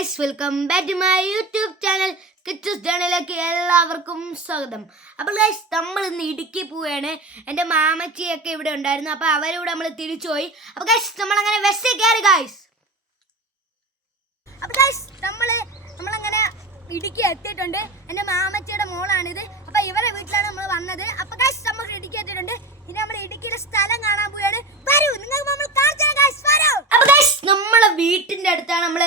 Guys welcome back to my YouTube channel കിച്ചസ് ചാനലിലേക്ക് എല്ലാവർക്കും സ്വാഗതം. അപ്പോൾ ഗൈസ് നമ്മൾ ഇന്ന് ഇടുക്കി പോവുകയാണ് എന്റെ മാമച്ചിയൊക്കെ ഇവിടെ ഉണ്ടായിരുന്നു അപ്പോൾ അവരിവിടെ നമ്മൾ തിരിച്ചു പോയി. അപ്പോൾ ഗൈസ് നമ്മൾ അങ്ങനെ വെസ്റ്റ് കയറി ഗൈസ്. അപ്പോൾ ഗൈസ് നമ്മൾ നമ്മളങ്ങനെ ഇടുക്കി എത്തിയിട്ടുണ്ട്. എന്റെ മാമച്ചിയുടെ മോളാണിത് അപ്പോൾ ഇവരെ വീട്ടിലാണ് നമ്മൾ വന്നത് അപ്പോൾ ഗൈസ് നമ്മൾ ഇടുക്കി എത്തിയിട്ടുണ്ട് ഇനി നമ്മൾ ഇടുക്കിയിലെ സ്ഥലം കാണാൻ പോവുകയാണ് വരൂ നിങ്ങൾ നമ്മൾ കാണിച്ചു ഗൈസ് വരൂ അപ്പോൾ ഗൈസ് നമ്മളെ വീട്ടിന്റെ അടുത്താണ് നമ്മൾ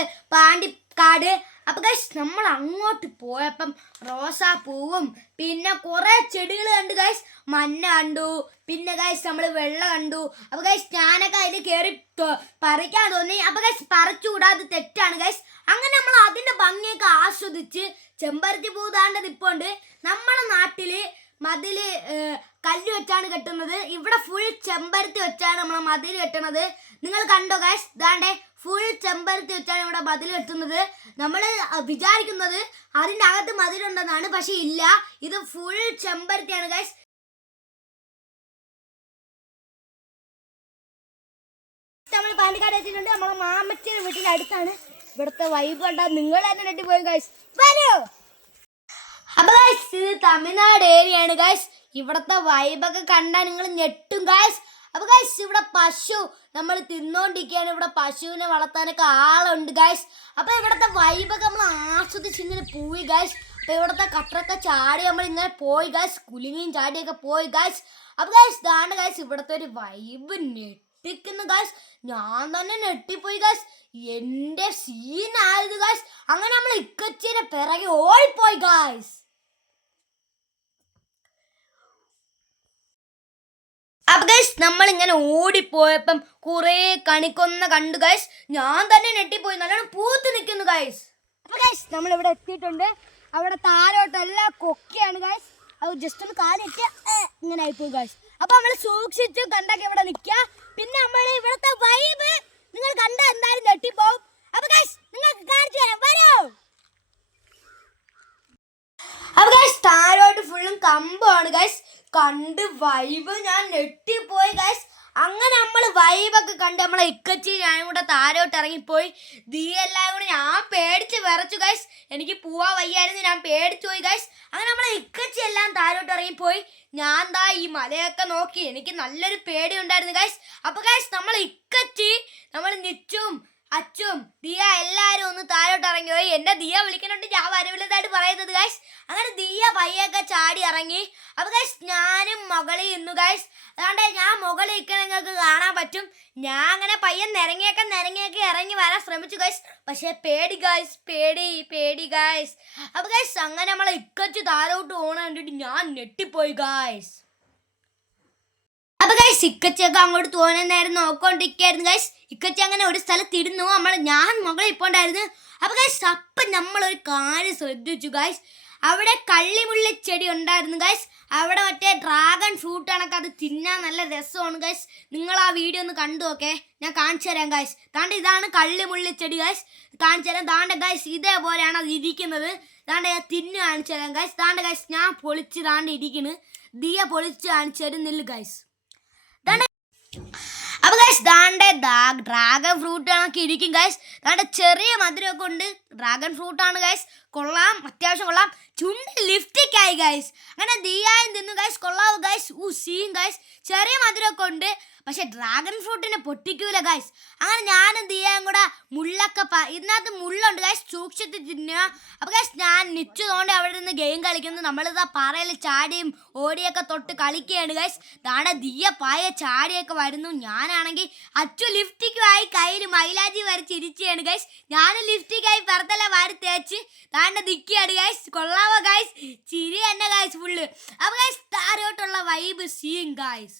പാണ്ടിക്കാട് അപ്പൊ ഗൈസ് നമ്മൾ അങ്ങോട്ട് പോയപ്പം റോസാപ്പൂവും പിന്നെ കുറെ ചെടികൾ കണ്ടു ഗൈസ് മഞ്ഞ കണ്ടു പിന്നെ ഗൈസ് നമ്മൾ വെള്ളം കണ്ടു. അപ്പൊ ഗൈസ് ഞാനൊക്കെ അതിൽ കയറി പറിക്കാൻ തോന്നി. അപ്പൊ ഗൈസ് പറിച്ചു കൂടാതെ തെറ്റാണ് ഗൈസ് അങ്ങനെ നമ്മൾ അതിന്റെ ഭംഗിയൊക്കെ ആസ്വദിച്ച് ചെമ്പരത്തി പൂ താണ്ടത് ഇപ്പോൾ നമ്മുടെ നാട്ടിൽ മതിൽ കല്ല് വെച്ചാണ് കെട്ടുന്നത്. ഇവിടെ ഫുൾ ചെമ്പരത്തി വെച്ചാണ് നമ്മൾ മതിൽ കെട്ടുന്നത് നിങ്ങൾ കണ്ടോ കാശ് ദാണ്ടെ ഫുൾ ചെമ്പരത്തി വെച്ചാണ് ഇവിടെ മതിൽ കെട്ടുന്നത്. നമ്മൾ വിചാരിക്കുന്നത് അതിന്റെ അകത്ത് മതിലുണ്ടെന്നാണ് പക്ഷെ ഇല്ല. ഇത് ഫുൾ ചെമ്പരത്തിയാണ് കാശ് നമ്മൾ പാലക്കാട് എത്തിയിട്ടുണ്ട്. നമ്മളെ മാമച്ചയുടെ വീട്ടിന്റെ അടുത്താണ്. ഇവിടുത്തെ വൈബ് കണ്ടാൽ നിങ്ങൾ തന്നെ പോയി ഗൈസ് വരൂ! അപ്പൊ ഗൈസ് ഇത് തമിഴ്നാട് ഏരിയ ആണ് ഗൈസ് ഇവിടത്തെ വൈബൊക്കെ കണ്ടാൽ നിങ്ങൾ ഞെട്ടും ഗൈസ് അപ്പൊ ഗൈസ് ഇവിടെ പശു നമ്മൾ തിന്നോണ്ടിരിക്കുകയാണ്. ഇവിടെ പശുവിനെ വളർത്താനൊക്കെ ആളുണ്ട് ഗൈസ് അപ്പൊ ഇവിടത്തെ വൈബൊക്കെ നമ്മൾ ആസ്വദിച്ച് ഇങ്ങനെ പോയി ഗൈസ് അപ്പൊ ഇവിടത്തെ കട്ടറൊക്കെ ചാടി നമ്മൾ ഇങ്ങനെ പോയി ഗൈസ് കുലുങ്ങിയും ചാടിയൊക്കെ പോയി ഗൈസ് അപ്പൊ ഗൈസ് ഇതാണ് ഗൈസ് ഇവിടത്തെ ഒരു വൈബ് ഞെട്ടിക്കുന്നു ഗൈസ് ഞാൻ തന്നെ ഞെട്ടിപ്പോയി ഗൈസ് എന്റെ സീനായത് ഗൈസ് അങ്ങനെ നമ്മൾ ഇക്കച്ചിയുടെ പിറകെ ഓടിപ്പോയി ഗൈസ് അപ്പൊ നമ്മൾ ഇങ്ങനെ ഓടിപ്പോയപ്പം കുറെ കണിക്കൊന്ന കണ്ടു. ഗൈസ് ഞാൻ തന്നെ നെട്ടിപ്പോയി നല്ലോണം പൂത്ത് നിൽക്കുന്നു ഗൈസ് ഗൈസ് നമ്മൾ ഇവിടെ എത്തിയിട്ടുണ്ട്. അവിടെ താരോട്ടെല്ലാം കൊക്കയാണ് ഗൈസ് അത് ജസ്റ്റ് ഒന്ന് കാലിട്ട് ഇങ്ങനെ ആയിപ്പോയി ഗൈസ് അപ്പൊ നമ്മൾ സൂക്ഷിച്ച് കണ്ടൊക്കെ ഇവിടെ നിൽക്കുക. പിന്നെ നമ്മൾ ഇവിടുത്തെ വൈബ് നിങ്ങൾ കണ്ട എന്തായാലും നെട്ടിപ്പോവും അപ്പൊ ഗൈസ് നിങ്ങൾക്ക് കാണിച്ചു തരാം. വരൂ. അപ്പൊ ഗൈസ് താരോട്ട് ഫുള്ളും കമ്പാണ് ഗൈസ് കണ്ട് വൈബ് ഞാൻ ഗൈസ് അങ്ങനെ നമ്മൾ വൈബൊക്കെ കണ്ട് നമ്മളെ ഇക്കച്ചി ഞാനും കൂടെ താരോട്ട് ഇറങ്ങിപ്പോയി ദീ എല്ലാം കൂടെ ഞാൻ പേടിച്ച് വിറച്ചു ഗൈസ് എനിക്ക് പോവാ വയ്യായിരുന്നു ഞാൻ പേടിച്ചു പോയി ഗൈസ് അങ്ങനെ നമ്മളെ ഇക്കച്ചി എല്ലാം താരോട്ട് ഇറങ്ങിപ്പോയി ഞാൻ ദാ ഈ മലയൊക്കെ നോക്കി എനിക്ക് നല്ലൊരു പേടി ഉണ്ടായിരുന്നു ഗൈസ് അപ്പൊ ഗൈസ് നമ്മൾ ഇക്കച്ചി നമ്മൾ നിച്ചും അച്ചും ദിയ എല്ലാരും ഒന്ന് താഴോട്ട് ഇറങ്ങി. പോയി എന്റെ ദിയ വിളിക്കണുണ്ട് ഞാൻ വരവില്ലതായിട്ട് പറയുന്നത് ഗൈസ് അങ്ങനെ ദിയ പയ്യൊക്കെ ചാടി ഇറങ്ങി. അപ്പൊ ഗൈസ് ഞാനും മുകളിൽ ഇന്നു ഗൈസ് അതുകൊണ്ട് ഞാൻ മുകളിൽ നിങ്ങൾക്ക് കാണാൻ പറ്റും. ഞാൻ അങ്ങനെ പയ്യൻ നിരങ്ങിയൊക്കെ നിരങ്ങിയൊക്കെ ഇറങ്ങി വരാൻ ശ്രമിച്ചു ഗൈസ് പക്ഷേ പേടി ഗൈസ് പേടി പേടി ഗൈസ് അപ്പൊ ഗൈസ് അങ്ങനെ നമ്മളെ ഇക്കച്ചു താഴോട്ട് പോണ കണ്ടിട്ട് ഞാൻ ഞെട്ടിപ്പോയി ഗൈസ് അപ്പൊ ഗൈസ് ഇക്കച്ചൊക്കെ അങ്ങോട്ട് തോന്നുന്ന നേരം നോക്കൊണ്ടിരിക്കായിരുന്നു ഗൈസ് ഇക്കച്ചി അങ്ങനെ ഒരു സ്ഥലത്ത് ഇരുന്നു. നമ്മൾ ഞാൻ മുകളിൽ പോണ്ടായിരുന്നു അപ്പൊ ഗൈസ് അപ്പം നമ്മളൊരു കാര്യം ശ്രദ്ധിച്ചു ഗൈസ് അവിടെ കള്ളിമുള്ളി ചെടി ഉണ്ടായിരുന്നു ഗൈസ് അവിടെ മറ്റേ ഡ്രാഗൺ ഫ്രൂട്ട് കണക്ക് അത് തിന്നാൻ നല്ല രസമാണ് ഗൈസ് നിങ്ങൾ ആ വീഡിയോ ഒന്ന് കണ്ടു നോക്കെ. ഞാൻ കാണിച്ചു തരാം ഗൈസ് താണ്ട് ഇതാണ് കള്ളിമുള്ളി ചെടി ഗൈസ് കാണിച്ചു തരാം. താണ്ട ഗൈസ് ഇതേപോലെയാണ് അത് ഇരിക്കുന്നത്. താണ്ട ഞാൻ തിന്നു കാണിച്ചു തരാം ഗൈസ് താണ്ട ഗൈസ് ഞാൻ പൊളിച്ച് താണ്ട് ഇരിക്കുന്നു ദിയ പൊളിച്ച് കാണിച്ചു തരുന്നില്ല ഗൈസ് അപ്പൊ ഗൈസ് ദാണ്ടെ ഡ്രാഗൺ ഫ്രൂട്ട് കണക്ക് ഇരിക്കും ഗൈസ് ദാണ്ടെ ചെറിയ മധുരമൊക്കെ ഉണ്ട്. ഡ്രാഗൺ ഫ്രൂട്ട് ആണ് ഗൈസ് കൊള്ളാം. അത്യാവശ്യം കൊള്ളാം. ചുണ്ട് ലിഫ്റ്റിക് ആയി ഗൈസ് അങ്ങനെ ദിയായും തിന്നു ഗൈസ് കൊള്ളാവ് ഗൈസ് ഊ സീം ഗൈസ് ചെറിയ മധുരമൊക്കെ ഉണ്ട്. പക്ഷെ ഡ്രാഗൺ ഫ്രൂട്ടിനെ പൊട്ടിക്കൂല ഗൈസ് അങ്ങനെ ഞാനും ദീയായും കൂടെ മുള്ളൊക്കെ പ- ഇതിനകത്ത് മുള്ളുണ്ട് ഗൈസ് സൂക്ഷിച്ച് തിന്നുക. അപ്പൊ ഗൈസ് ഞാൻ നിച്ചു തോണ്ട് അവിടെ നിന്ന് ഗെയിം കളിക്കുന്നു. നമ്മളിതാ പാറയിൽ ചാടിയും ഓടിയൊക്കെ തൊട്ട് കളിക്കുകയാണ് ഗൈസ് ദാണ്ട ദീയ പായ ചാടിയൊക്കെ വരുന്നു. ഞാനാണെങ്കിൽ അച്ചു ലിഫ്റ്റിക്കുമായി കയ്യിൽ മൈലാജി വരെ വരച്ചിരിക്കുകയാണ് ഗൈസ് ഞാനും ലിഫ്റ്റിക്കായി പുറത്തെല്ലാം വാരി തേച്ച് താണ്ട നിൽക്കുകയാണ് ഗൈസ് കൊള്ളാവോ ഗൈസ് ചിരി തന്നെ ഗൈസ് ഫുള്ള് അപ്പൊ ഗൈസ് താരോട്ടുള്ള വൈബ് സീം ഗൈസ്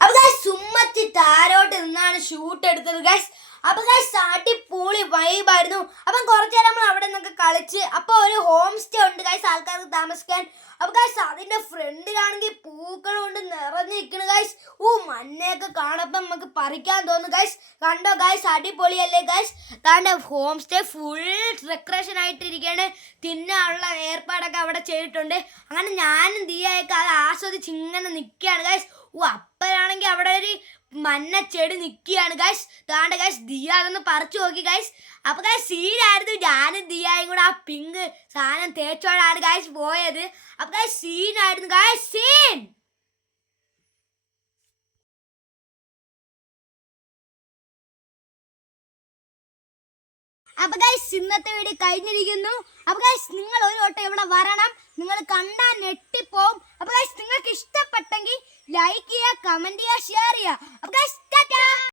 അപ്പൊ ഗൈസ് സുമ്മത്തി താരോട്ട് നിന്നാണ് ഷൂട്ട് എടുത്തത് ഗൈസ് അപ്പൊ ഗൈസ് അടിപൊളി വൈബായിരുന്നു അപ്പം കുറച്ചു നേരം നമ്മൾ അവിടെ നിന്നൊക്കെ കളിച്ച് അപ്പൊ ഒരു ഹോം സ്റ്റേ ഉണ്ട് ഗൈസ് ആൾക്കാർക്ക് താമസിക്കാൻ. അപ്പൊ ഗൈസ് അതിന്റെ ഫ്രണ്ടിലാണെങ്കിൽ പൂക്കൾ കൊണ്ട് നിറഞ്ഞു നിൽക്കണ് ഗൈസ് ഊ മഞ്ഞയൊക്കെ കാണപ്പം നമുക്ക് പറിക്കാൻ തോന്നുന്നു ഗൈസ് കണ്ടോ ഗൈസ് അടിപൊളിയല്ലേ ഗൈസ് താന്റെ ഹോം സ്റ്റേ ഫുൾ ഡെക്കറേഷൻ ആയിട്ടിരിക്കുകയാണ് തിന്നാനുള്ള ഏർപ്പാടൊക്കെ അവിടെ ചെയ്തിട്ടുണ്ട്. അങ്ങനെ ഞാനും ദിയായൊക്കെ അത് ആസ്വദിച്ച് ഇങ്ങനെ നിൽക്കുകയാണ് ഗൈസ് ഓ അപ്പോഴാണെങ്കിൽ അവിടെ ഒരു മഞ്ഞ ചെടി നിൽക്കുകയാണ് ഗൈസ് താണ്ട ഗൈസ് ദിയ അതൊന്ന് പറിച്ചു നോക്കി ഗൈസ് അപ്പൊ ഗൈസ് സീനായിരുന്നു. ഞാനും ദിയായും കൂടെ ആ പിങ്ക് സാധനം തേച്ചോടാണ് ഗൈസ് പോയത്. അപ്പൊ ഗൈസ് സീനായിരുന്നു ഗൈസ് സീൻ! അപ്പൊ ഗൈസ് ഇന്നത്തെ വീഡിയോ കഴിഞ്ഞിരിക്കുന്നു. അപ്പൊ ഗൈസ് നിങ്ങൾ ഒരു വട്ടം ഇവിടെ വരണം. നിങ്ങൾ കണ്ടാൽ ഞെട്ടിപ്പോവും. അപ്പൊ ഗൈസ് നിങ്ങൾക്ക് ഇഷ്ടപ്പെട്ടെങ്കിൽ ലൈക്ക് ചെയ്യുക കമന്റ് ചെയ്യുക ഷെയർ ചെയ്യുക അപ്പൊ ഗൈസ് ടാറ്റാ